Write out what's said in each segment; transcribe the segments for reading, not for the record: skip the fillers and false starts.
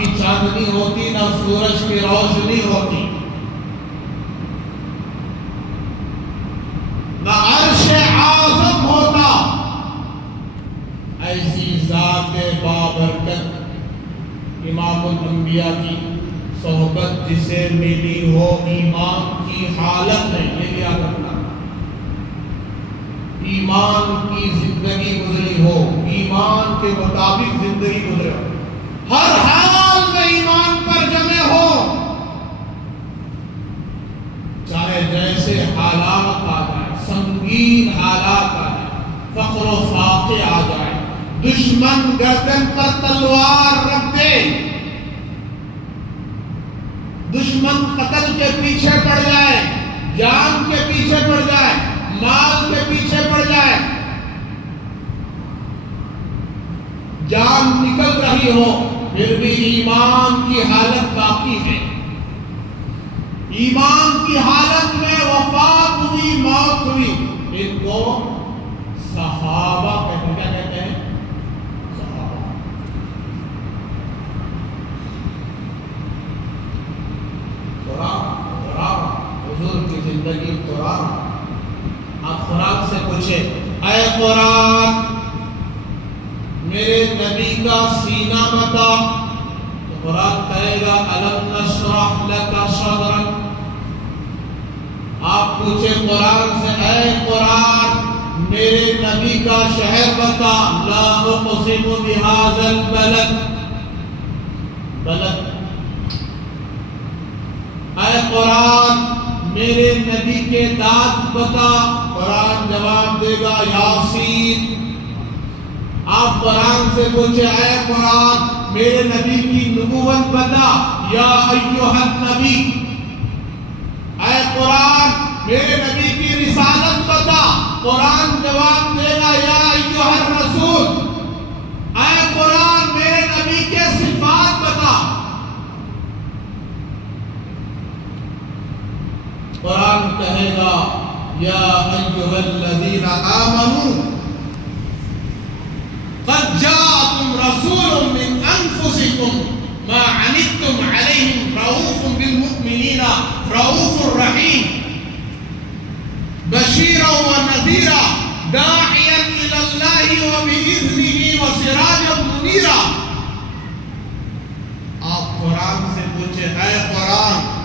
کی چاندنی ہوتی نہ سورج کی روشنی ہوتی، نہ عرش اعظم ہوتا، ایسی ذات بابرکت امام الانبیاء کی صحبت جسے ملی ہو ایمان کی حالت میں، یہ یاد رکھنا، ایمان کی زندگی گزری ہو، ایمان کے مطابق زندگی گزرے ہو، ہر حال میں ایمان پر جمے ہو، چاہے جیسے حالات آ جائیں، سنگین حالات آ جائیں، فقر و فاقے آ جائیں، دشمن گردن پر تلوار رکھ دے، دشمن قتل کے پیچھے پڑ جائے، جان کے پیچھے پڑ جائے، مال کے پیچھے پڑ جائے، جان نکل رہی ہو، پھر بھی ایمان کی حالت باقی ہے، ایمان کی حالت میں وفات ہوئی، موت ہوئی، ان کو صحابہ کہتے ہیں۔ کیا کہتے ہیں؟ صحابہ۔ حضور کی زندگی قرآن۔ آپ قرآن سے پوچھیں، اے قرآن میرے نبی کا سینہ بتا، تو قرآن کہے گا الم نشرح لک صدرک۔ آپ پوچھیں قرآن سے، اے قرآن میرے نبی کا شہر بتا، لا اقسم بہذا البلد، بلد۔ اے قرآن میرے نبی کے دانت بتا، قرآن جواب دے گا یاسین۔ آپ قرآن سے پوچھے، اے قرآن میرے نبی کی نبوت بتا، یا ایھا النبی۔ اے قرآن میرے نبی کی رسالت بتا، قرآن جواب دے گا یا ایھا الرسول۔ اے قرآن میرے نبی کے صفات بتا، قرآن کہے گا یا ایھا الذین آمنوا قد جاءکم رسول من انفسکم ما عنتم علیہم رؤوف بالمؤمنین رؤوف رحیم بشیرا ونذیرا داعیا الی اللہ وباذنہ وسراجا منیرا۔ آپ قرآن سے پوچھے، اے قرآن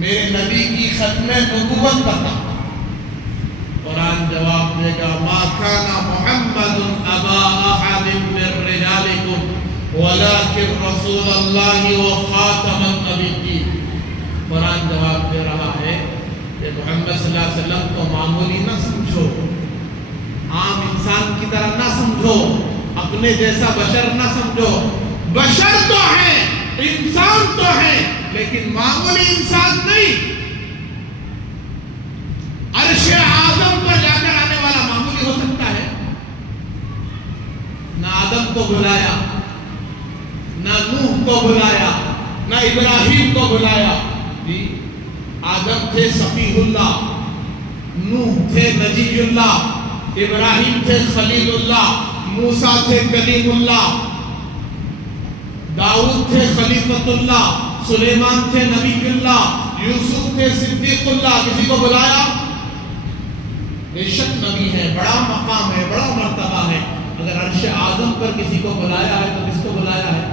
میرے نبی کی ختم نبوت بتا، قرآن جواب دے گا ما کان محمد ابا احد من رجالکم ولکن رسول اللہ وخاتم النبیین۔ قرآن جواب دے رہا ہے کہ محمد صلی اللہ علیہ وسلم کو معمولی نہ سمجھو، عام انسان کی طرح نہ سمجھو، اپنے جیسا بشر نہ سمجھو، بشر تو ہے، انسان تو ہے، لیکن معمولی انسان نہیں۔ عرش اعظم پر جا کر آنے والا معمولی ہو سکتا ہے؟ نہ آدم کو بلایا، نہ نوح کو بلایا، نہ ابراہیم کو بلایا۔ جی آدم تھے صفیح اللہ، نوح تھے نجی اللہ، ابراہیم تھے خلیل اللہ، موسیٰ تھے کلیم اللہ، داؤد تھے خلیفۃ اللہ، سلیمان تھے نبی اللہ، یوسف تھے صدیق اللہ۔ کسی کو بلایا؟ بے شک نبی ہے، بڑا مقام ہے، بڑا مرتبہ ہے، اگر عرش اعظم پر کسی کو بلایا ہے تو کس کو بلایا ہے؟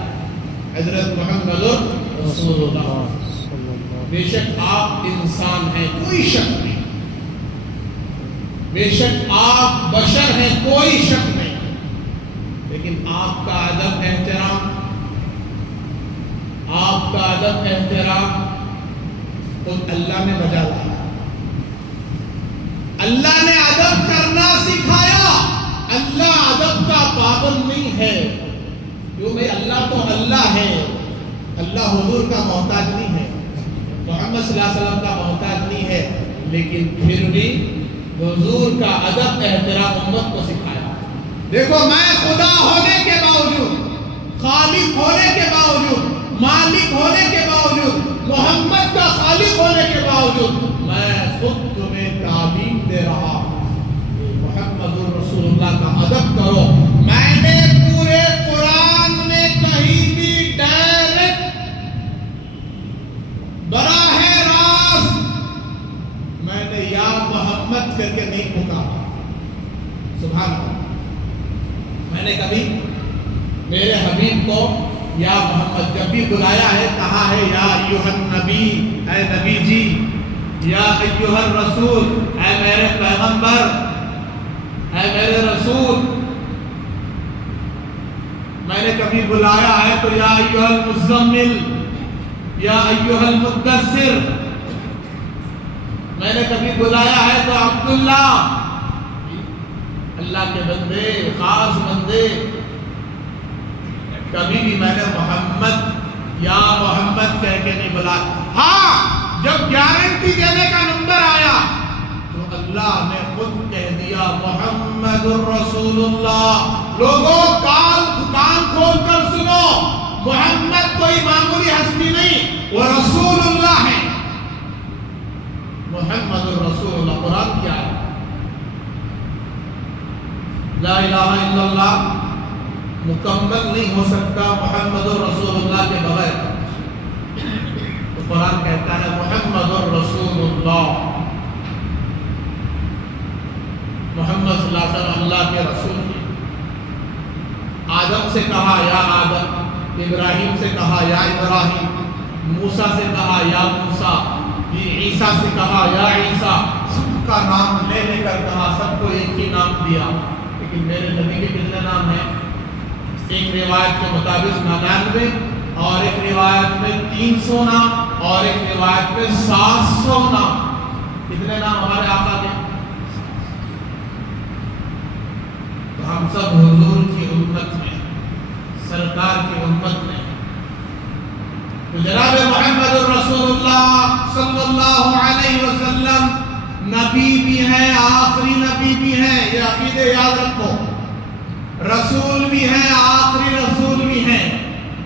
حضرت محمد رسول اللہ۔ بے شک آپ انسان ہیں، کوئی شک نہیں، بے شک آپ بشر ہیں، کوئی شک نہیں، لیکن آپ کا ادب احترام، آپ کا ادب احترام خود اللہ نے بجا لایا۔ اللہ نے ادب کرنا سکھایا، اللہ ادب کا پابند نہیں ہے، کیونکہ اللہ تو اللہ ہے، اللہ حضور کا محتاج نہیں ہے، محمد صلی اللہ علیہ وسلم کا محتاج نہیں ہے، لیکن پھر بھی حضور کا ادب احترام امت کو سکھایا۔ دیکھو میں خدا ہونے کے باوجود، خالق ہونے کے باوجود، مالک ہونے کے باوجود، محمد کا خالق ہونے کے باوجود میں خود تمہیں تعلیم دے رہا ہوں، محمد رسول اللہ کا ادب کرو۔ میں نے پورے قرآن میں کہیں بھی ڈائریکٹ کر کے نہیں پکارا. سبحان اللہ. میں نے کبھی میرے حبیب کو یا محمد جب بھی بلایا ہے کہا ہے یا ایھا النبی، اے نبی جی، یا ایھا الرسول، اے میرے پیغمبر، اے میرے رسول. میں نے کبھی بلایا ہے تو یا ایھا المزمل، یا ایھا المدثر. میں نے کبھی بلایا ہے تو عبداللہ، اللہ کے بندے، خاص بندے. کبھی بھی میں نے محمد یا محمد کہہ کے نہیں بلایا. ہاں جب گارنٹی دینے کا نمبر آیا تو اللہ نے خود کہہ دیا محمد الرسول اللہ. لوگوں کان کھول کر سنو، محمد کوئی معمولی ہستی نہیں، وہ رسول اللہ ہے. محمد الرسول اللہ. قرآن کیا ہے؟ لا الہ الا اللہ مکمل نہیں ہو سکتا محمد الرسول اللہ کے بغیر. تو قرآن کہتا ہے محمد الرسول اللہ. محمد صلی اللہ علیہ وسلم اللہ کے رسول ہیں. آدم سے کہا یا آدم، ابراہیم سے کہا یا ابراہیم، موسیٰ سے کہا یا موسیٰ، عیسیٰ سے کہا یا عیسیٰ. سب کا نام لے لے کر کہا، سب کو ایک ہی نام دیا. لیکن میرے نبی کے کتنے نام ہیں؟ ایک روایت کے مطابق 99 اور ایک روایت میں 300 نام اور ایک روایت میں 700 نام. کتنے نام ہمارے آقا کے؟ تو ہم سب حضور کی امت میں، سرکار کی امت میں. تو جناب محمد الرسول اللہ صلی اللہ علیہ وسلم نبی بھی ہیں، آخری نبی بھی ہیں. یہ عقیدے یاد رکھو. رسول بھی ہیں، آخری رسول بھی ہیں.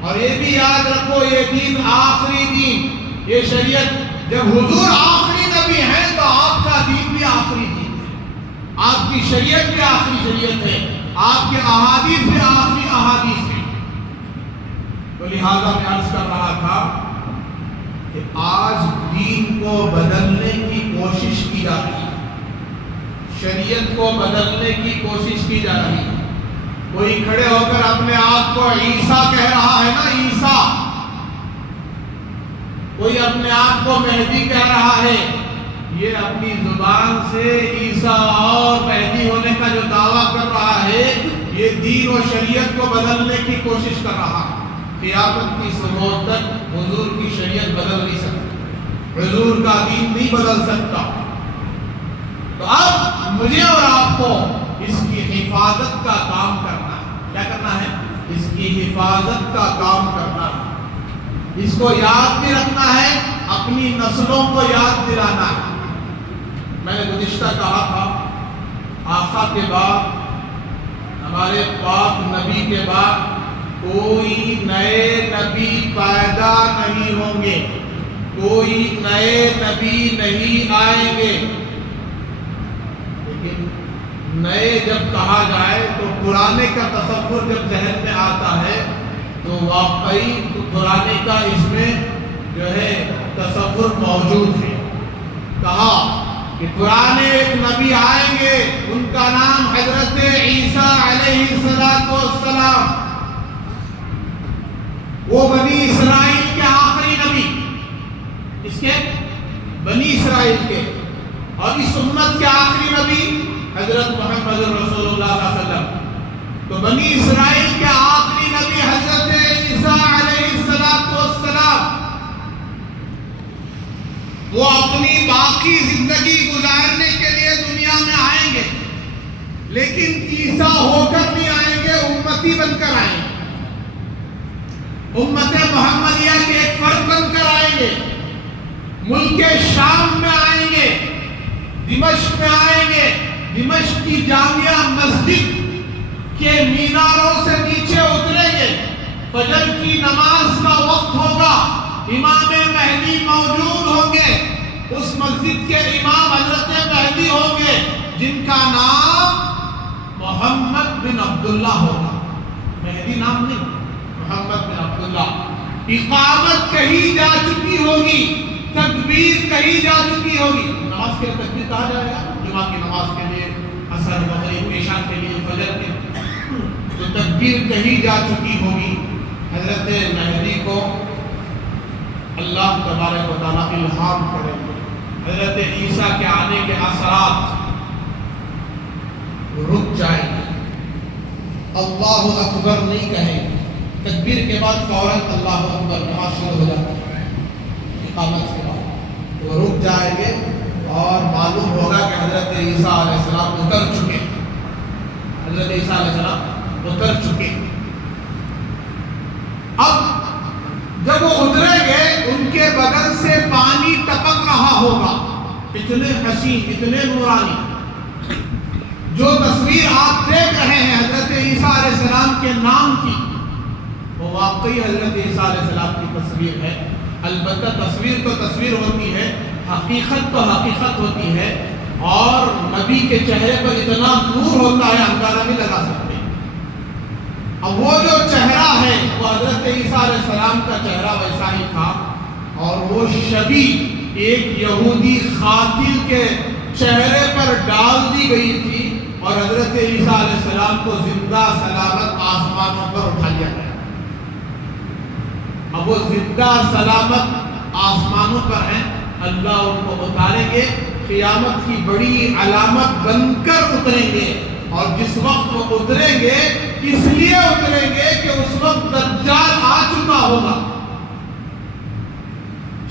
اور یہ بھی یاد رکھو یہ دین آخری دین، یہ شریعت. جب حضور آخری نبی ہیں تو آپ کا دین بھی آخری دین ہے، آپ کی شریعت بھی آخری شریعت ہے، آپ کے احادیث بھی آخری احادیث ہیں. تو لہذا میں عرض کر رہا تھا کہ آج دین کو بدلنے کی کوشش کی جا رہی ہے، شریعت کو بدلنے کی کوشش کی جا رہی ہے. کوئی کھڑے ہو کر اپنے آپ کو عیسیٰ کہہ رہا ہے نا، عیسیٰ. کوئی اپنے آپ کو مہدی کہہ رہا ہے. یہ اپنی زبان سے عیسیٰ اور مہدی ہونے کا جو دعویٰ کر رہا ہے، یہ دین و شریعت کو بدلنے کی کوشش کر رہا ہے. قیامت کی صبح تک حضور کی شریعت بدل نہیں سکتی، حضور کا دین نہیں بدل سکتا. تو اب مجھے اور آپ کو اس کی حفاظت کا کام کرنا ہے. کیا کرنا ہے؟ اس کی حفاظت کا کام کرنا ہے. اس کو یاد بھی رکھنا ہے، اپنی نسلوں کو یاد دلانا ہے. میں نے گزشتہ کہا تھا آقا کے بعد، ہمارے پاک نبی کے بعد کوئی نئے نبی پیدا نہیں ہوں گے، کوئی نئے نبی نہیں آئیں گے. لیکن نئے جب کہا جائے تو پرانے کا تصور جب ذہن میں آتا ہے تو واقعی تو پرانے کا اس میں جو ہے تصور موجود ہے. کہا کہ پرانے ایک نبی آئیں گے، ان کا نام حضرت عیسیٰ علیہ السلام. وہ بنی اسرائیل کے آخری نبی، اس کے بنی اسرائیل کے، اور اس امت کے آخری نبی حضرت محمد رسول اللہ صلی اللہ علیہ وسلم. تو بنی اسرائیل کے آخری نبی حضرت عیسیٰ علیہ السلام، وہ اپنی باقی زندگی گزارنے کے لیے دنیا میں آئیں گے، لیکن عیسیٰ ہو کر نہیں آئیں گے، امتی بن کر آئیں گے. امت محمدیہ کے ایک فرد بن کر آئیں گے. ملک شام میں آئیں گے، دمشق میں آئیں گے. دمشق کی جامعہ مسجد کے میناروں سے نیچے اتریں گے. فجر کی نماز کا وقت ہوگا، امام مہدی موجود ہوں گے. اس مسجد کے امام حضرت مہدی ہوں گے، جن کا نام محمد بن عبداللہ ہوگا. مہدی نام نہیں، محمد بن عبداللہ. اقامت کہی جا چکی ہوگی، تکبیر کہی جا چکی ہوگی. نماز کے تکبیر کہا جائے گا، جو جمعہ کی نماز کے لیے، عصر، مغرب، عشاء کے لیے، فجر کے لیے، تو تکبیر کہی جا چکی ہوگی۔ حضرت مہدی کو اللہ تبارک و تعالیٰ الہام کریں گے، حضرت عیسیٰ کے آنے کے اثرات رک جائیں گے، اللہ اکبر نہیں کہیں گے، تکبیر کے بعد فوراً اللہ اکبر، نماز شروع ہو جاتی ہے اقامت کے بعد، وہ رک جائیں گے اور معلوم ہوگا کہ حضرت عیسیٰ علیہ السلام اتر چکے، حضرت عیسیٰ علیہ السلام اتر چکے۔ اب جب وہ اتریں گے ان کے بدن سے پانی ٹپک رہا ہوگا، اتنے حسین، اتنے نورانی۔ جو تصویر آپ دیکھ رہے ہیں حضرت عیسیٰ علیہ السلام کے نام کی، وہ واقعی حضرت عیسیٰ علیہ السلام کی تصویر ہے۔ البتہ تصویر تو تصویر ہوتی ہے، حقیقت تو حقیقت ہوتی ہے، اور نبی کے چہرے پر اتنا نور ہوتا ہے اندازہ نہیں لگا سکتے۔ اب وہ جو چہرہ ہے وہ حضرت عیسیٰ علیہ السلام کا چہرہ ویسا ہی تھا، اور وہ شبیہ ایک یہودی قاتل کے چہرے پر ڈال دی گئی تھی، اور حضرت عیسیٰ علیہ السلام کو زندہ سلامت آسمانوں پر اٹھا لیا گیا۔ اب وہ زندہ سلامت آسمانوں پر ہیں، اللہ ان کو اتاریں گے، قیامت کی بڑی علامت بن کر اتریں گے، اور جس وقت وہ اتریں گے اس لیے اتریں گے کہ اس وقت دجال آ چکا ہوگا۔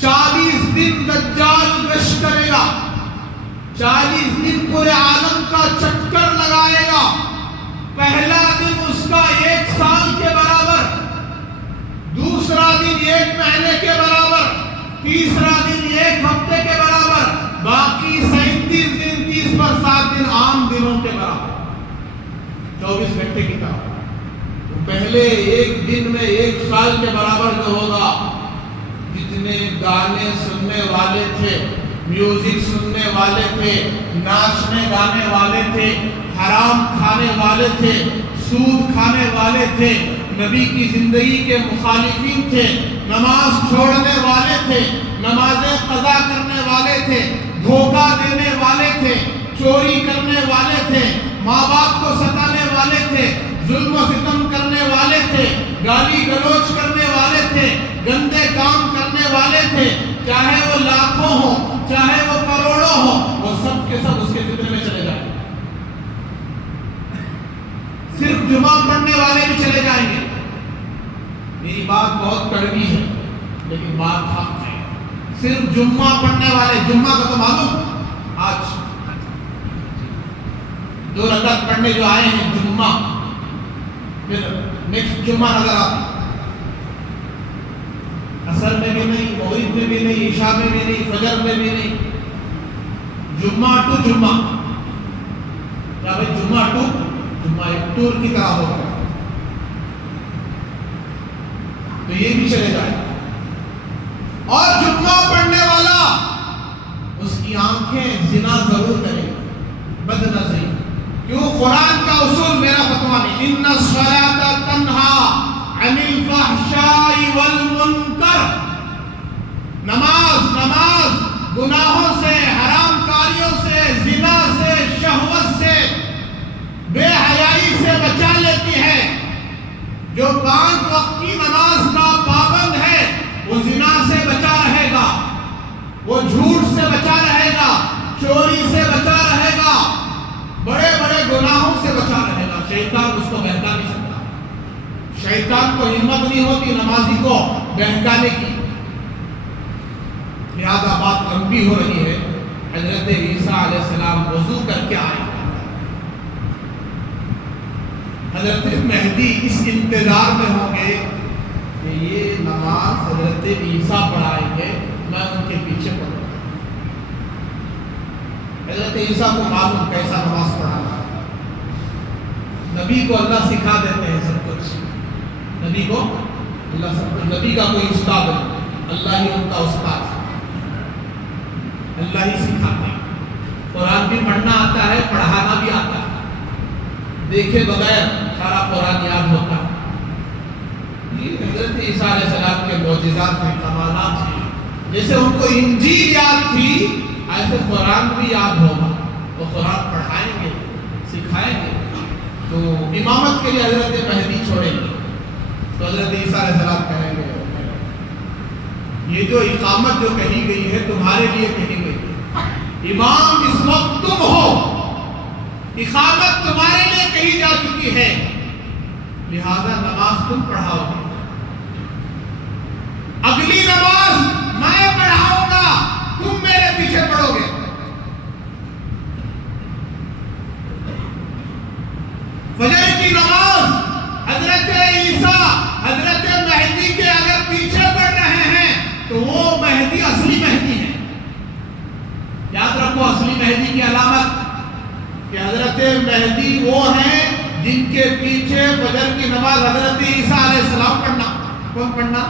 40 دن دجال گشت کرے گا، 40 دن پورے عالم کا چکر لگائے گا۔ پہلا دن اس کا 1 سال کے برابر، دوسرا دن 1 مہینے کے برابر، تیسرا دن 1 ہفتے کے برابر، باقی 37 دن 30 پر 7 دن عام دنوں کے برابر، 24 گھنٹے کی طرح۔ پہلے ایک دن میں 1 سال کے برابر جو ہوگا، جتنے گانے سننے والے تھے، میوزک سننے والے تھے، ناچنے گانے والے تھے، حرام کھانے والے تھے، سود کھانے والے تھے، نبی کی زندگی کے مخالفین تھے، نماز چھوڑنے والے تھے، نمازیں قضا کرنے والے تھے، دھوکہ دینے والے تھے، چوری کرنے والے تھے، ماں باپ کو ستانے والے تھے، ظلم و ستم کرنے والے تھے، گالی گلوچ کرنے والے تھے، گندے کام کرنے والے تھے، چاہے وہ لاکھوں ہوں، چاہے وہ کروڑوں ہوں، وہ سب کے سب اس کے فتنے میں چلے جائیں گے۔ صرف جمعہ پڑھنے والے بھی چلے جائیں گے۔ میری بات بہت کڑوی ہے لیکن بات حق ہے۔ صرف جمعہ پڑھنے والے، جمعہ کا تو معلوم، آج 2 رکعت پڑھنے جو آئے ہیں جمعہ، پھر نیکسٹ جمعہ نظر آتا، عصر میں بھی نہیں، مغرب میں بھی نہیں، عشاء میں بھی نہیں، فجر میں بھی نہیں، جمعہ ٹو جمعہ، یا بھائی جمعہ ٹو جمعہ، ایک ٹور کی طرح ہوگا، تو یہ بھی چلے جائے۔ اور جمعہ پڑھنے والا اس کی آنکھیں زنا ضرور کرے گی، بد نظری، کیوں؟ قرآن کا اصول، میرا فتویٰ نہیں، ان الصلاۃ تنہا عن الفحشاء والمنکر، نماز گناہوں سے، حرام کاریوں سے، زنا سے، شہوت سے، بے حیائی سے بچا لیتی ہے۔ جو 5 وقت کی نماز کا پابند ہے وہ زنا سے بچا رہے گا، وہ جھوٹ سے بچا رہے گا، چوری سے بچا رہے گا، بڑے بڑے گناہوں سے بچا رہے گا۔ شیطان اس کو بہکا نہیں سکتا، شیطان کو ہمت نہیں ہوتی نمازی کو بہکانے کی۔ لہذا بات لمبی ہو رہی ہے۔ حضرت عیسیٰ علیہ السلام وضو کر کے آئے، حضرت مہدی اس انتظار میں ہوں گے کہ یہ نماز حضرت عیسیٰ پڑھائیں گے، میں ان کے پیچھے پڑھوں گا۔ حضرت عیسیٰ کو معلوم کیسا نماز پڑھانا ہے، نبی کو اللہ سکھا دیتے ہیں سب کچھ، نبی کو اللہ سب کچھ، نبی کا کوئی استاد نہیں، اللہ ہی ان کا استاد ہے، اللہ ہی سکھاتے ہیں۔ قرآن بھی پڑھنا آتا ہے، پڑھانا بھی آتا ہے، دیکھے بغیر سارا قرآن یاد ہوتا ہے۔ یہ حضرت عیسیٰ علیہ السلام کے معجزات ہیں، کمالات ہیں۔ جیسے ان کو انجیل یاد تھی ایسے قرآن بھی یاد ہوگا، وہ قرآن پڑھائیں گے، سکھائیں گے، تو امامت کے لیے حضرت مہدی چھوڑیں گے، تو حضرت عیسیٰ علیہ السلام کہیں گے یہ جو اقامت جو کہی گئی ہے تمہارے لیے کہی گئی، امام اس وقت تم ہو، اقامت تمہارے لیے کہی جا چکی ہے، لہذا نماز تم پڑھاؤ گے، اگلی نماز میں پڑھاؤں گا، تم میرے پیچھے پڑھو گے۔ فجر کی نماز حضرت عیسیٰ حضرت مہدی کے اگر پیچھے پڑھ رہے ہیں تو وہ مہدی اصلی مہدی ہے۔ یاد رکھو اصلی مہدی کی علامت کہ حضرت مہدی وہ ہیں جن کے پیچھے فجر کی نماز حضرت عیسیٰ علیہ السلام پڑھنا۔ کون پڑھنا؟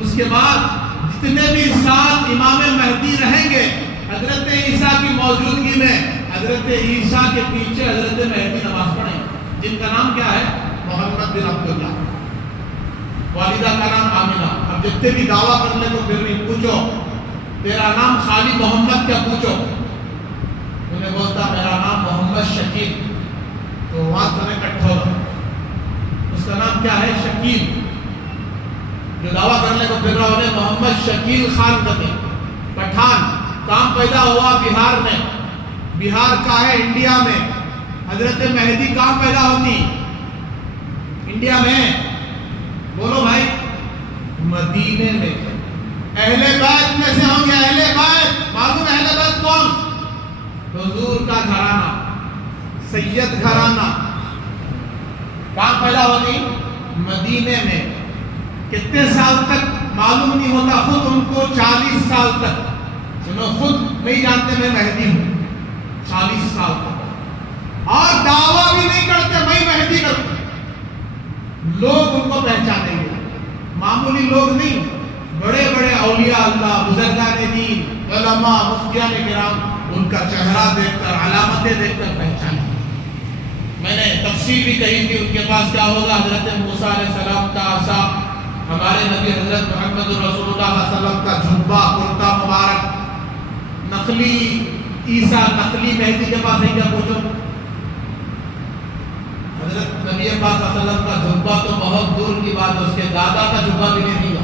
اس کے بعد جتنے بھی سال امام مہدی رہیں گے حضرت عیسیٰ کی موجودگی میں حضرت عیسیٰ کے پیچھے حضرت مہدی نماز پڑھیں گے، جن کا نام کیا ہے؟ محمد بن عبداللہ، والدہ کا نام آمنہ۔ اب جتنے بھی دعویٰ کر لیں تو پھر نہیں پوچھو تیرا نام خالی محمد کیا، پوچھو انہیں بولتا میرا نام محمد شکیل، تو وہاں سے اکٹھا ہو، اس کا نام کیا ہے؟ شکیل۔ جو دعویٰ کرنے کو پھر رہا انہیں محمد شکیل خان کہتے ہیں، پٹھان، کام پیدا ہوا بہار میں، بہار کا ہے انڈیا میں، حضرت مہدی کام پیدا ہوتی انڈیا میں، بولو بھائی، مدینے میں۔ اہل بیت میں سے ہوں گے، اہل بیت، معلوم اہل بیت کون؟ حضور کا گھرانہ، سید گھرانہ، کام پیدا ہوتی مدینے میں۔ کتنے سال تک معلوم نہیں ہوتا، خود ان کو 40 سال تک انہوں خود نہیں جانتے میں مہدی ہوں، 40 سال تک، اور دعویٰ بھی نہیں کرتے میں مہدی کروں۔ لوگ ان کو پہچانیں گے، معمولی لوگ نہیں، بڑے بڑے اولیاء اللہ، بزرگان دین، علماء، مفتیان کرام ان کا چہرہ دیکھ کر، علامتیں دیکھ کر پہچانیں۔ میں نے تفسیر بھی کہی تھی، ان کے پاس کیا ہوگا؟ حضرت موسیٰ علیہ السلام کا عصا، ہمارے نبی حضرت محمد رسول اللہ صلی اللہ علیہ وسلم کا جھبا، کرتا مبارک، نقلی عیسیٰ، نقلی مہدی کے پاس نہیں، کیا پوچھو؟ حضرت نبی پاک صلی اللہ علیہ وسلم کا جھبا تو بہت دور کی بات، اس کے دادا کا جھبا بھی نہیں دیا،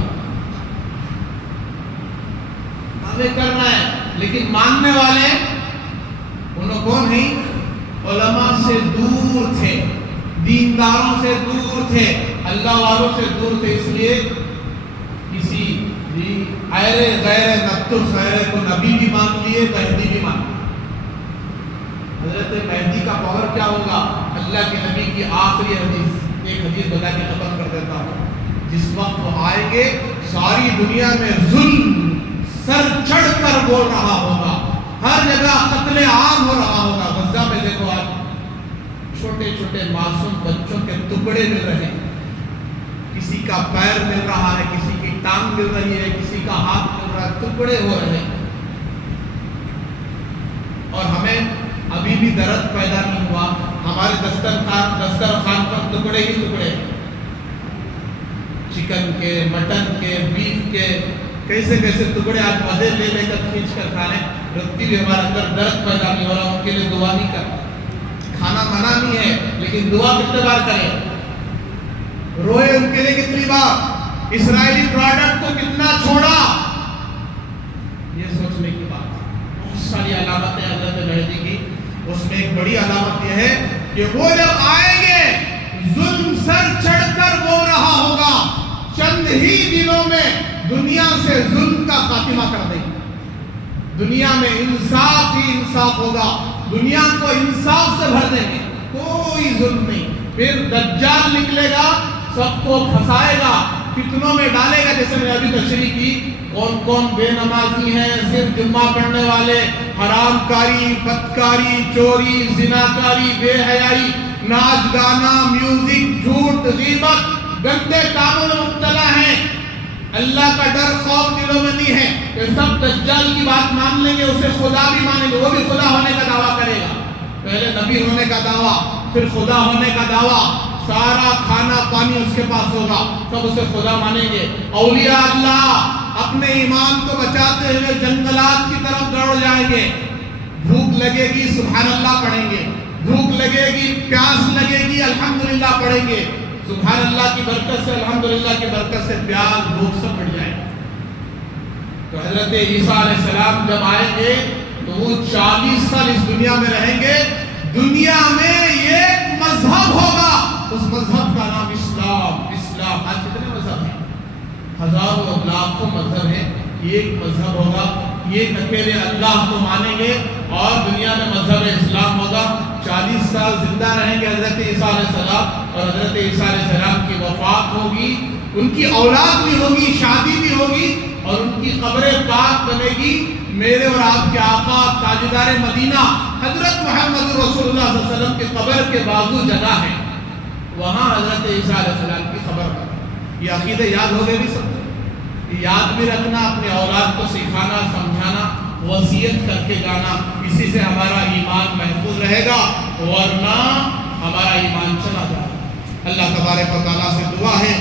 ہمیں کرنا ہے، لیکن ماننے والے انہوں کون ہیں؟ علماء سے دور تھے، دینداروں سے دور تھے، اللہ والوں سے دور تھے، اس لیے کسی غیر نقطر خیر کو نبی بھی مان لیے، مہدی بھی مان لیے۔ حضرت مہدی کا پاور کیا ہوگا؟ اللہ کے نبی کی آخری حدیث، ایک حدیث بتا کے ختم کر دیتا ہوں، جس وقت وہ آئیں گے ساری دنیا میں ظلم سر چڑھ کر بول رہا ہوگا، ہر جگہ قتل عام ہو رہا ہوگا۔ غزہ میں دیکھو آج چھوٹے چھوٹے معصوم بچوں کے ٹکڑے مل رہے ہیں، کسی کا پیر مل رہا ہے، کسی کی ٹانگ مل رہی ہے، کسی کا ہاتھ مل رہا ہے، ٹکڑے ہو رہے ہیں، اور ہمیں ابھی بھی درد پیدا نہیں ہوا، ہمارے دسترخوان پر ٹکڑے ہی ٹکڑے، چکن کے، مٹن کے، بیف کے، کیسے کیسے ٹکڑے آج مزے لے لے کر کھینچ کر کھانے، رکھتی بھی ہمارے اندر درد پیدا نہیں ہو رہا، ان کے لیے دعا نہیں کر، کھانا منع نہیں ہے، لیکن دعا کتنے بار کریں، روئے ان کے لیے کتنی بار، اسرائیلی پروڈکٹ کو کتنا چھوڑا، یہ سوچنے کی بات۔ بہت ساری علامتیں حضرت مہدی کی، اس میں ایک بڑی علامت یہ ہے کہ وہ جب آئیں گے ظلم سر چڑھ کر بول رہا ہوگا، چند ہی دنوں میں دنیا سے ظلم کا خاتمہ کر دیں گے، دنیا میں انصاف ہی انصاف ہوگا، دنیا کو انصاف سے بھر دیں گے، کوئی ظلم نہیں۔ پھر دجال نکلے گا، سب کو پھنسائے گا، فتنوں میں ڈالے گا، جیسے میں ابھی تشریح کی، کون کون بے نمازی ہیں، صرف جمعہ پڑھنے والے، حرام کاری، بدکاری، چوری، زناکاری، بے حیائی، ناچ گانا، میوزک، جھوٹ، غیبت، گندے کاموں میں مبتلا ہیں، اللہ کا ڈر خوف دلوں میں نہیں ہے، کہ سب دجال کی بات مان لیں گے، اسے خدا بھی مانیں گے، وہ بھی خدا ہونے کا دعویٰ کرے گا، پہلے نبی ہونے کا دعویٰ، پھر خدا ہونے کا دعویٰ، سارا کھانا پانی اس کے پاس ہوگا، سب اسے خدا مانیں گے۔ اولیاء اللہ اپنے ایمان کو بچاتے ہوئے جنگلات کی طرف دوڑ جائیں گے، بھوک لگے گی سبحان اللہ پڑھیں گے، بھوک لگے گی پیاس لگے گی الحمدللہ پڑھیں گے، سبحان اللہ کی برکت سے الحمدللہ کی برکت سے پیاس بھوک سب مٹ جائے گا۔ تو حضرت عیسیٰ علیہ السلام جب آئیں گے تو وہ 40 سال اس دنیا میں رہیں گے، دنیا میں ایک مذہب ہوگا، اس مذہب کا نام اسلام۔ اسلام آج کتنے مذہب ہیں؟ ہزاروں اور لاکھوں مذہب ہیں، ایک مذہب ہوگا، ایک اکیلے اللہ کو مانیں گے اور دنیا میں مذہب اسلام ہوگا۔ 40 سال زندہ رہیں گے حضرت عیسیٰ علیہ السلام، اور حضرت عیسیٰ علیہ السلام کی وفات ہوگی، ان کی اولاد بھی ہوگی، شادی بھی ہوگی، اور ان کی قبر پاک بنے گی میرے اور آپ کے آقا تاجدار مدینہ حضرت محمد رسول اللہ صلی اللہ علیہ وسلم کے قبر کے بازو جگہ ہے، وہاں حضرت عیسیٰ علیہ السلام کی قبر بنے۔ یہ عقیدے یاد ہو گئے بھی سب کو، یاد بھی رکھنا، اپنے اولاد کو سکھانا، سمجھانا، وصیت کر کے جانا، اسی سے ہمارا ایمان محفوظ رہے گا، ورنہ ہمارا ایمان چلا جائے گا۔ اللہ تبارک و تعالیٰ سے دعا ہے